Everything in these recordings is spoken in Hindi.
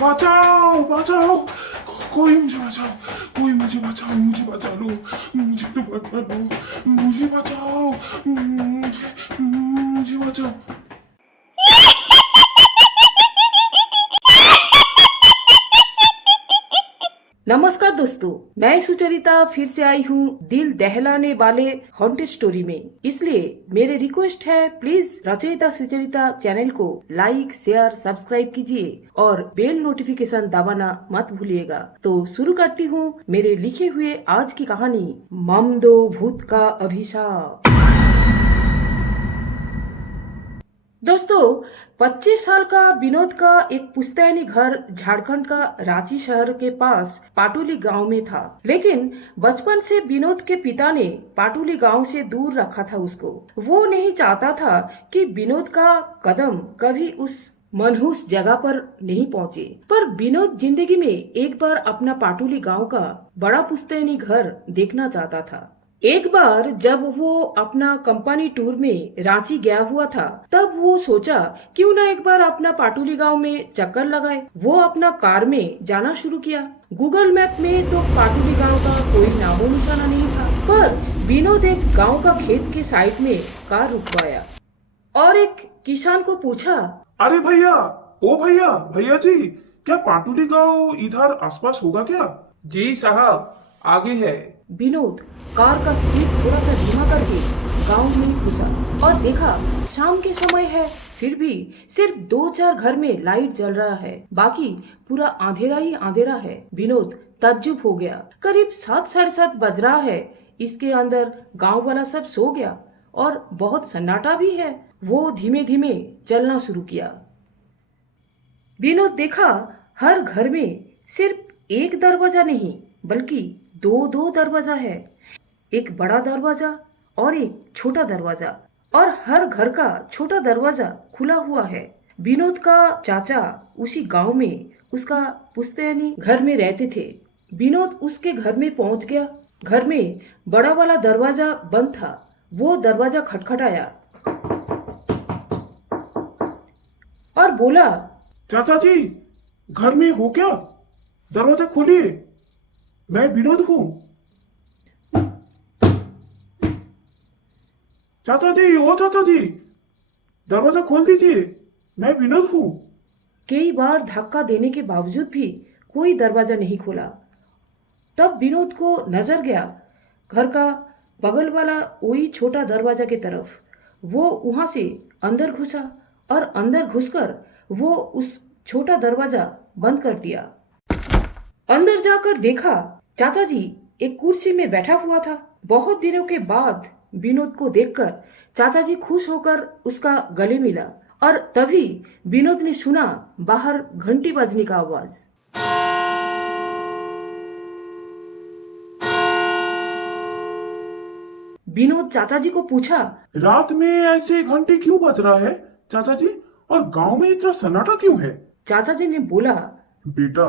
बचाओ बचाओ, कोई मुझे बचाओ, कोई मुझे बचाओ, मुझे बचा लो, मुझे तो बचा लो, मुझे बचाओ, मुझे बचाओ। नमस्कार दोस्तों, मैं सुचरिता फिर से आई हूँ दिल दहलाने वाले हॉन्टेड स्टोरी में। इसलिए मेरे रिक्वेस्ट है, प्लीज रचयिता सुचरिता चैनल को लाइक शेयर सब्सक्राइब कीजिए और बेल नोटिफिकेशन दबाना मत भूलिएगा। तो शुरू करती हूँ मेरे लिखे हुए आज की कहानी, ममदो भूत का अभिशाप। दोस्तों, 25 साल का विनोद का एक पुश्तैनी घर झारखंड का रांची शहर के पास पाटुली गांव में था। लेकिन बचपन से विनोद के पिता ने पाटुली गांव से दूर रखा था उसको। वो नहीं चाहता था कि विनोद का कदम कभी उस मनहूस जगह पर नहीं पहुंचे। पर विनोद जिंदगी में एक बार अपना पाटुली गांव का बड़ा पुश्तैनी घर देखना चाहता था। एक बार जब वो अपना कंपनी टूर में रांची गया हुआ था, तब वो सोचा क्यों ना एक बार अपना पाटुली गांव में चक्कर लगाए। वो अपना कार में जाना शुरू किया। गूगल मैप में तो पाटुली गांव का कोई नामो निशाना नहीं था, पर विनोद एक गांव का खेत के साइड में कार रुकवाया और एक किसान को पूछा, अरे भैया, ओ भैया, भैया जी, क्या पाटुली गांव इधर आसपास होगा क्या? जी साहब, आगे है। विनोद कार का स्पीड थोड़ा सा धीमा करके गांव में घुसा और देखा शाम के समय है, फिर भी सिर्फ 2-4 घर में लाइट जल रहा है, बाकी पूरा अंधेरा ही अंधेरा है। विनोद तज्जुब हो गया। करीब 7-7:30 बज रहा है। इसके अंदर गांव वाला सब सो गया और बहुत सन्नाटा भी है। वो धीमे धीमे चलना शुरू किया। विनोद देखा हर घर में सिर्फ एक दरवाजा नहीं बल्कि 2 दरवाजा है, एक बड़ा दरवाजा और एक छोटा दरवाजा, और हर घर का छोटा दरवाजा खुला हुआ है। विनोद का चाचा उसी गांव में उसका पुश्तैनी घर में रहते थे। विनोद उसके घर में पहुंच गया। घर में बड़ा वाला दरवाजा बंद था। वो दरवाजा खटखटाया और बोला, चाचा जी, घर में हो क्या? दरवाजा खोलिए, मैं विनोद हूँ। चाचा जी, ओ चाचा जी, दरवाजा खोल दीजिए, मैं विनोद हूँ। कई बार धक्का देने के बावजूद भी कोई दरवाजा नहीं खोला। तब विनोद को नजर गया घर का बगल वाला वही छोटा दरवाजा की तरफ। वो वहां से अंदर घुसा और अंदर घुसकर वो उस छोटा दरवाजा बंद कर दिया। अंदर जाकर देखा चाचा जी एक कुर्सी में बैठा हुआ था। बहुत दिनों के बाद विनोद को देखकर चाचा जी खुश होकर उसका गले मिला और तभी विनोद ने सुना बाहर घंटी बजने का आवाज। विनोद चाचा जी को पूछा, रात में ऐसे घंटे क्यों बज रहा है चाचा जी, और गांव में इतना सन्नाटा क्यों है? चाचा जी ने बोला, बेटा,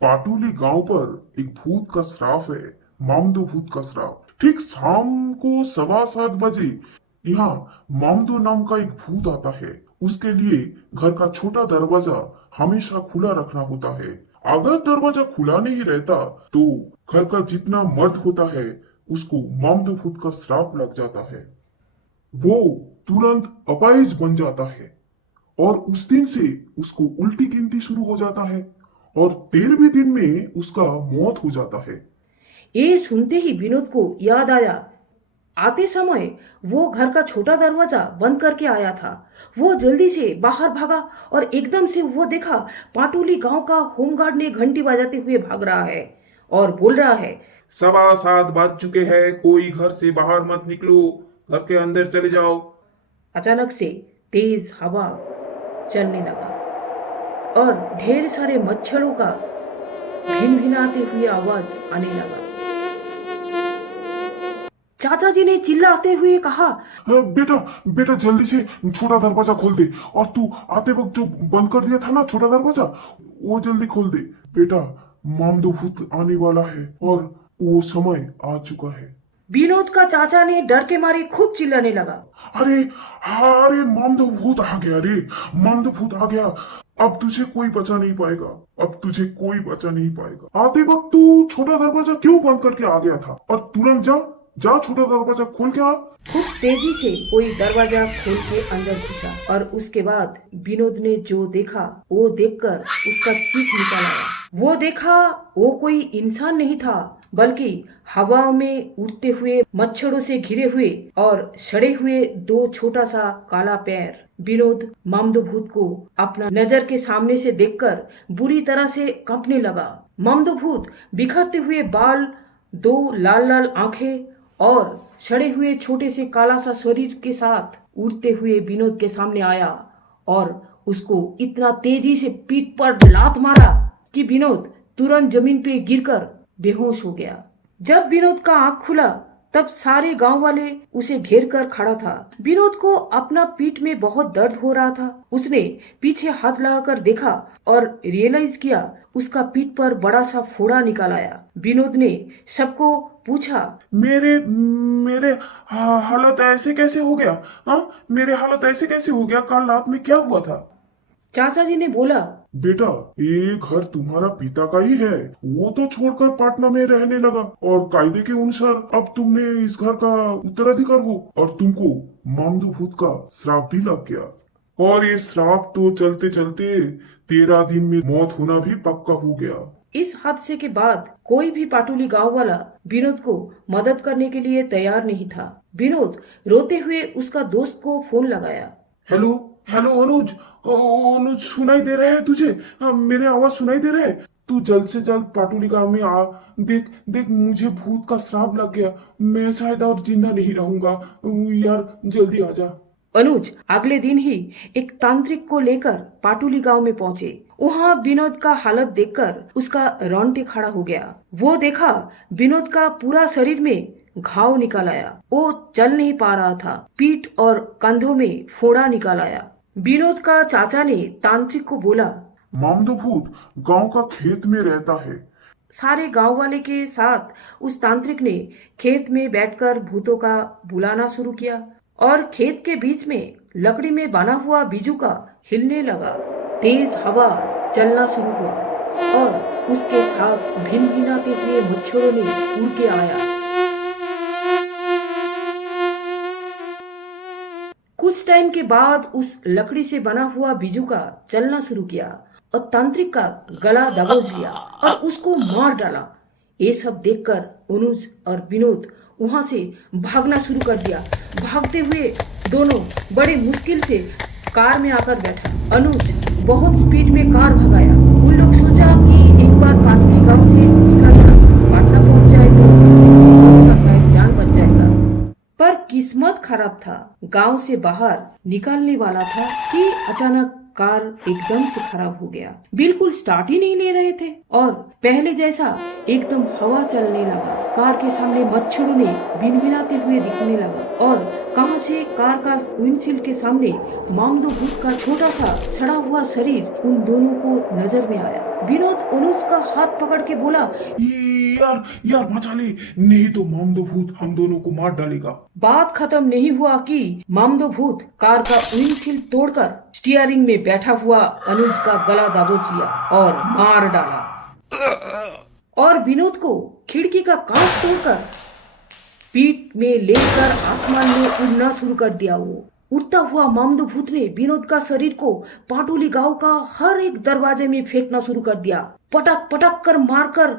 पाटुली गांव पर एक भूत का श्राप है, मामदो भूत का श्राप। ठीक शाम को 7:15 बजे यहाँ मामदो नाम का एक भूत आता है। उसके लिए घर का छोटा दरवाजा हमेशा खुला रखना होता है। अगर दरवाजा खुला नहीं रहता तो घर का जितना मर्द होता है उसको मामदो भूत का श्राप लग जाता है। वो तुरंत अपाहिज बन जाता है और उस दिन से उसको उल्टी गिनती शुरू हो जाता है और 13वें दिन में उसका मौत हो जाता है। ये सुनते ही विनोद को याद आया, आते समय वो घर का छोटा दरवाजा बंद करके आया था। वो जल्दी से बाहर भागा और एकदम से वो देखा पाटुली गांव का होमगार्ड ने घंटी बजाते हुए भाग रहा है और बोल रहा है, 7:15 बज चुके हैं, कोई घर से बाहर मत निकलो, घर के अंदर चले जाओ। अचानक से तेज हवा चलने लगा और ढेर सारे मच्छरों का भिनभिनाते हुए आवाज आने लगा। चाचा जी ने चिल्लाते हुए कहा, बेटा बेटा, जल्दी से छोटा दरवाजा खोल दे, और तू आते वक्त जो बंद कर दिया था ना छोटा दरवाजा, वो जल्दी खोल दे। बेटा, मामदो भूत आने वाला है और वो समय आ चुका है। विनोद का चाचा ने डर के मारे खूब चिल्लाने लगा। अरे, अरे, मामदो भूत आ गया रे, मामदो भूत आ गया। अब तुझे कोई बचा नहीं पाएगा, अब तुझे कोई बचा नहीं पाएगा। आते वक्त तू छोटा दरवाजा क्यों बंद करके आ गया था? और तुरंत जा जा छोटा दरवाजा खोल के आ। खूब तेजी से कोई दरवाजा खोल के अंदर घुसा और उसके बाद विनोद ने जो देखा वो देखकर उसका चीख निकल आया। वो देखा वो कोई इंसान नहीं था, बल्कि हवा में उड़ते हुए मच्छरों से घिरे हुए और सड़े हुए दो छोटा सा काला पैर। विनोद मामदो भूत को अपना नजर के सामने से देखकर बुरी तरह से कांपने लगा। मामदो भूत बिखरते हुए बाल, दो लाल लाल आंखें और सड़े हुए छोटे से काला सा शरीर के साथ उड़ते हुए विनोद के सामने आया और उसको इतना तेजी से पीठ पर लात मारा कि विनोद तुरंत जमीन पे गिरकर बेहोश हो गया। जब विनोद का आंख खुला तब सारे गांव वाले उसे घेर कर खड़ा था। विनोद को अपना पीठ में बहुत दर्द हो रहा था। उसने पीछे हाथ लगाकर देखा और रियलाइज किया उसका पीठ पर बड़ा सा फोड़ा निकल आया। विनोद ने सबको पूछा, मेरे मेरे हालत ऐसे कैसे हो गया? हाँ, मेरे हालत ऐसे कैसे हो गया? कल रात में क्या हुआ था? चाचा जी ने बोला, बेटा ये घर तुम्हारा पिता का ही है, वो तो छोड़कर पटना में रहने लगा और कायदे के अनुसार अब तुमने इस घर का उत्तराधिकार हो और तुमको मामदू भूत का श्राप भी लग गया। और ये श्राप तो चलते चलते 13 दिन में मौत होना भी पक्का हो गया। इस हादसे के बाद कोई भी पाटुली गांव वाला विनोद को मदद करने के लिए तैयार नहीं था। विनोद रोते हुए उसका दोस्त को फोन लगाया। हेलो हेलो अनुज, अनुज सुनाई दे रहा है तुझे? मेरे आवाज सुनाई दे रहा है? तू जल्द से जल्द पाटुली गांव में आ। देख देख, मुझे भूत का श्राप लग गया, मैं शायद और जिंदा नहीं रहूंगा। यार जल्दी आ जा। अनुज अगले दिन ही एक तांत्रिक को लेकर पाटुली गांव में पहुंचे। वहां विनोद का हालत देखकर उसका रोंगटे खड़ा हो गया। वो देखा विनोद का पूरा शरीर में घाव निकल आया। वो चल नहीं पा रहा था। पीठ और कंधों में फोड़ा निकल आया। विनोद का चाचा ने तांत्रिक को बोला, मामदो भूत गांव का खेत में रहता है। सारे गांव वाले के साथ उस तांत्रिक ने खेत में बैठकर भूतों का बुलाना शुरू किया और खेत के बीच में लकड़ी में बना हुआ बिजुका हिलने लगा। तेज हवा चलना शुरू हुआ और उसके साथ भिनभिनाते हुए मच्छरों ने उड़ के आया। कुछ टाइम के बाद उस लकड़ी से बना हुआ बिजुका चलना शुरू किया और तांत्रिक का गला दबोच लिया और उसको मार डाला। ये सब देखकर अनुज और विनोद वहां से भागना शुरू कर दिया। भागते हुए दोनों बड़े मुश्किल से कार में आकर बैठा। अनुज बहुत स्पीड में कार भगाया। उन लोग सोचा कि एक बार पाटुली गांव से निकलकर पटना पहुंच जाए तो उनका शायद जान बच जाएगा। पर किस्मत खराब था। गांव से बाहर निकलने वाला था कि अचानक कार एकदम से खराब हो गया। बिल्कुल स्टार्ट ही नहीं ले रहे थे और पहले जैसा एकदम हवा चलने लगा। कार के सामने मच्छरों ने भिनभिनाते हुए दिखने लगा और कहां से कार का विंडशील्ड के सामने मामदो भूत का छोटा सा सड़ा हुआ शरीर उन दोनों को नजर में आया। विनोद अनुज का हाथ पकड़ के बोला, यार यार बचा ले, नहीं तो मामदो भूत हम दोनों को मार डालेगा। बात खत्म नहीं हुआ कि मामदो भूत कार का विंडशील्ड तोड़कर स्टीयरिंग में बैठा हुआ अनुज का गला दबोच लिया और मार डाला और विनोद को खिड़की का कांच तोड़कर पीठ में लेकर आसमान में उड़ना शुरू कर दिया। वो उड़ता हुआ मामदो भूत ने विनोद का शरीर को पाटुली गांव का हर एक दरवाजे में फेंकना शुरू कर दिया। पटक पटक कर मारकर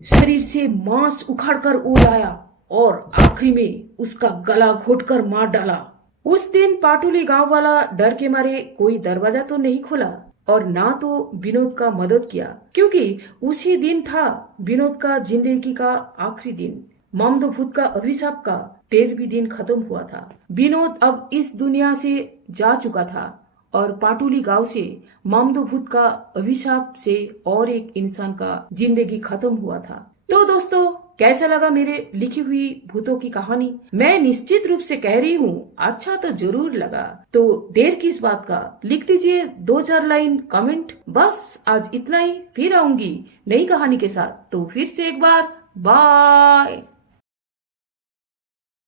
शरीर से मांस उखाड़कर वो लाया और आखिरी में उसका गला घोटकर मार डाला। उस दिन पाटुली गांव वाला डर के मारे कोई दरवाजा तो नहीं खोला और ना तो विनोद का मदद किया, क्योंकि उसी दिन था विनोद का जिंदगी का आखिरी दिन। मामदो भूत का अभिशाप का 13वीं दिन खत्म हुआ था। विनोद अब इस दुनिया से जा चुका था और पाटुली गांव से मामदो भूत का अभिशाप से और एक इंसान का जिंदगी खत्म हुआ था। तो दोस्तों, कैसा लगा मेरे लिखी हुई भूतों की कहानी? मैं निश्चित रूप से कह रही हूँ अच्छा तो जरूर लगा। तो देर किस बात का, लिख दीजिए 2-4 लाइन कमेंट। बस आज इतना ही, फिर आऊंगी नई कहानी के साथ। तो फिर से एक बार बाय।